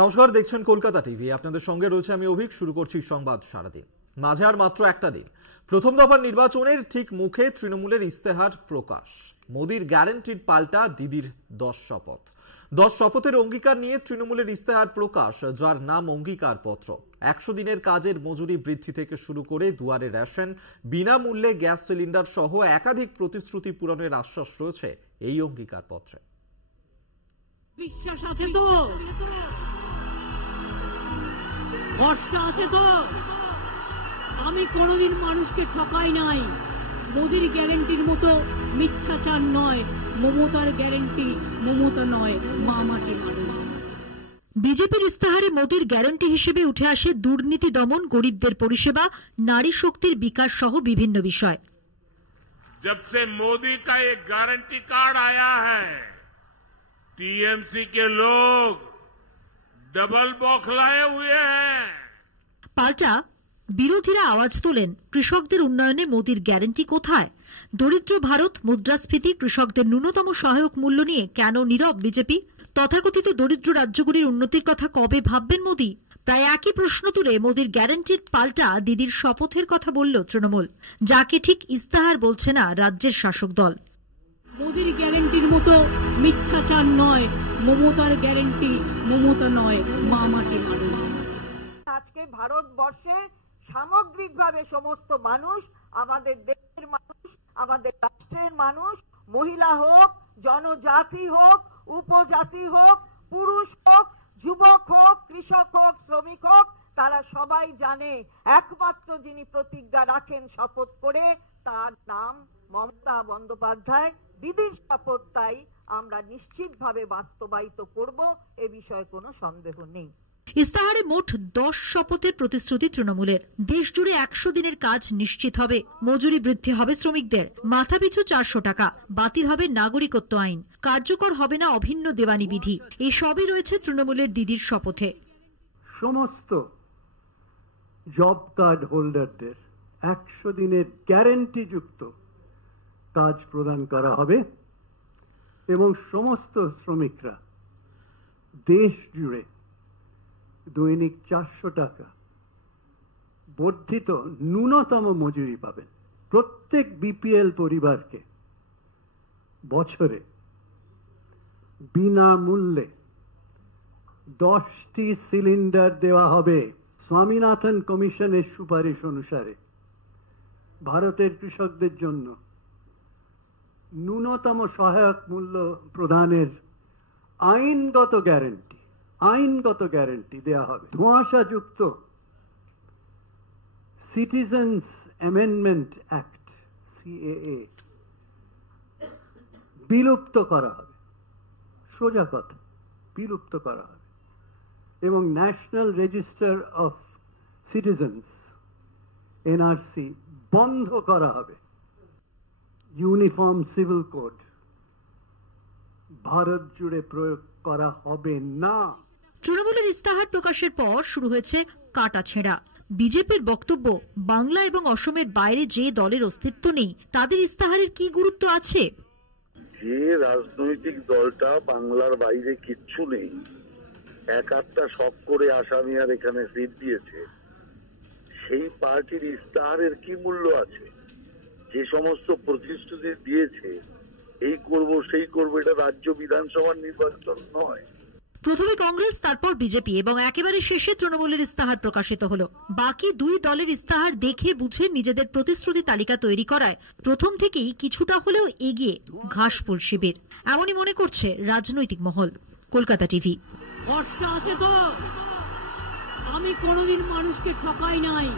নমস্কার, দেখছেন কলকাতা টিভি। আপনাদের সঙ্গে রয়েছে আমি অভিক। শুরু করছি সংবাদ সারাদিন। মাঝে আর মাত্র একটা দিন, প্রথম দফার নির্বাচনের ঠিক মুখে তৃণমূলের ইস্তেহার প্রকাশ। মোদির গ্যারান্টির পাল্টা দিদির 10 শপথ। 10 শপথের অঙ্গীকার নিয়ে তৃণমূলের ইস্তেহার প্রকাশ, যার নাম অঙ্গীকার পত্র। 100 দিনের কাজের মজুরি বৃদ্ধি থেকে শুরু করে দুয়ারে রেশন, বিনামূল্যে গ্যাস সিলিন্ডার সহ একাধিক প্রতিশ্রুতি পূরণের আশ্বাস রয়েছে এই অঙ্গীকার পত্রে। বিশ্বাস আছে তো, ভরসা আছে তো। আমি কোনোদিন মানুষকে ঠকাই নাই। মোদির গ্যারান্টির মতো মিথ্যাচার নয়, মমতার গ্যারান্টি মমতা নয়, মা মাটি মানুষ। বিজেপির ইস্তাহারে মোদির গ্যারান্টি হিসেবে উঠে আসে দুর্নীতি দমন, গরিবদের পরিষেবা, নারী শক্তির বিকাশ সহ বিভিন্ন বিষয়। जब से मोदी का एक गारंटी कार्ड आया है, टीएमसी के लोग डबल बौखलाए हुए हैं। পাল্টা বিরোধীরা আওয়াজ তোলেন, কৃষকদের উন্নয়নে মোদির গ্যারান্টি কোথায়? দরিদ্র ভারত, মুদ্রাস্ফীতি, কৃষকদের ন্যূনতম সহায়ক মূল্য নিয়ে কেন নীরব বিজেপি? তথাকথিত দরিদ্র রাজ্যগুলির উন্নতির কথা কবে ভাববেন মোদি? প্রায় একই প্রশ্ন তুলে মোদির গ্যারান্টির পাল্টা দিদির শপথের কথা বলল তৃণমূল, যাকে ঠিক ইস্তাহার বলছে না রাজ্যের শাসক দল। মোদির গ্যারান্টির মতো মিথ্যাচার নয়, মমতার গ্যারান্টি মমতা নয়, মা মাটি মানুষ। আজকে ভারতবর্ষে সামগ্রিকভাবে সমস্ত মানুষ, আমাদের দেশের মানুষ, আমাদের রাষ্ট্রের মানুষ, মহিলা হোক, জনজাতি হোক, উপজাতি হোক, পুরুষ হোক, যুবক হোক, কৃষক হোক, শ্রমিক হোক, তারা সবাই জানে একমাত্র যিনি প্রতিজ্ঞা রাখেন শপথ করে, তার নাম মমতা বন্দ্যোপাধ্যায়। দিদির শপথ তাই আমরা নিশ্চিতভাবে বাস্তবায়িত করব, এ বিষয়ে কোনো সন্দেহ নেই। ইস্তাহারে মোট 10 শপথের প্রতিশ্রুতি তৃণমূলের। দেশ জুড়ে 100 দিনের কাজ নিশ্চিত হবে, মজুরি বৃদ্ধি হবে শ্রমিকদের, মাথাপিছু 400 টাকা, বাতিল হবে নাগরিকত্ব আইন, কার্যকর হবে না অভিন্ন দেওয়ানি বিধি। এই সবই রয়েছে তৃণমূলের দিদির শপথে। সমস্ত জব কার্ড হোল্ডারদের 100 দিনের গ্যারান্টি যুক্ত কাজ প্রদান করা হবে এবং সমস্ত শ্রমিকরা দেশ জুড়ে দৈনিক 400 টাকা বর্ধিত ন্যূনতম মজুরি পাবেন। প্রত্যেক বিপিএল পরিবারকে বছরে বিনামূল্যে 10টি সিলিন্ডার দেওয়া হবে। স্বামীনাথন কমিশনের সুপারিশ অনুসারে ভারতের কৃষকদের জন্য ন্যূনতম সহায়ক মূল্য প্রদানের আইনগত গ্যারান্টি দেয়া হবে। ধোঁয়াশাযুক্ত সিটিজেন্স অ্যামেন্ডমেন্ট অ্যাক্ট সিএএ বিলুপ্ত করা হবে, সোজা কথা, বিলুপ্ত করা হবে। এবং national register of citizens NRC বন্ধ করা হবে। ইউনিফর্ম সিভিল কোড ভারত জুড়ে প্রয়োগ করা হবে না। তৃণমূলের ইস্তাহার প্রকাশের পর শুরু হয়েছে কাটা ছেঁড়া। বিজেপির বক্তব্য, বাংলা এবং অসমের বাইরে যে দলের অস্তিত্ব নেই, তাদের ইস্তাহারের কি গুরুত্ব আছে? যে রাজনৈতিক দলটা বাংলার বাইরে কিচ্ছু নেই, এক আধটা শখ করে আসামি আর এখানে সিট দিয়েছে, সেই পার্টির ইস্তাহারের কি মূল্য আছে? যে সমস্ত প্রতিশ্রুতি দিয়েছে, এই করব সেই করব, এটা রাজ্য বিধানসভার নির্বাচন নয়। প্রথমে কংগ্রেস, তারপর বিজেপি এবং একেবারে শেষে তৃণমূলের ইস্তাহার প্রকাশিত হলো। বাকি দুই দলের ইস্তাহার দেখে বুঝে নিজেদের প্রতিশ্রুতি তালিকা তৈরি করায় প্রথম থেকেই কিছুটা হলেও এগিয়ে ঘাসফুল শিবির, এমনই মনে করছে রাজনৈতিক মহল। কলকাতা টিভি। ভরসা আছে তো, আমি কোনোদিন মানুষকে ঠকাই নাই।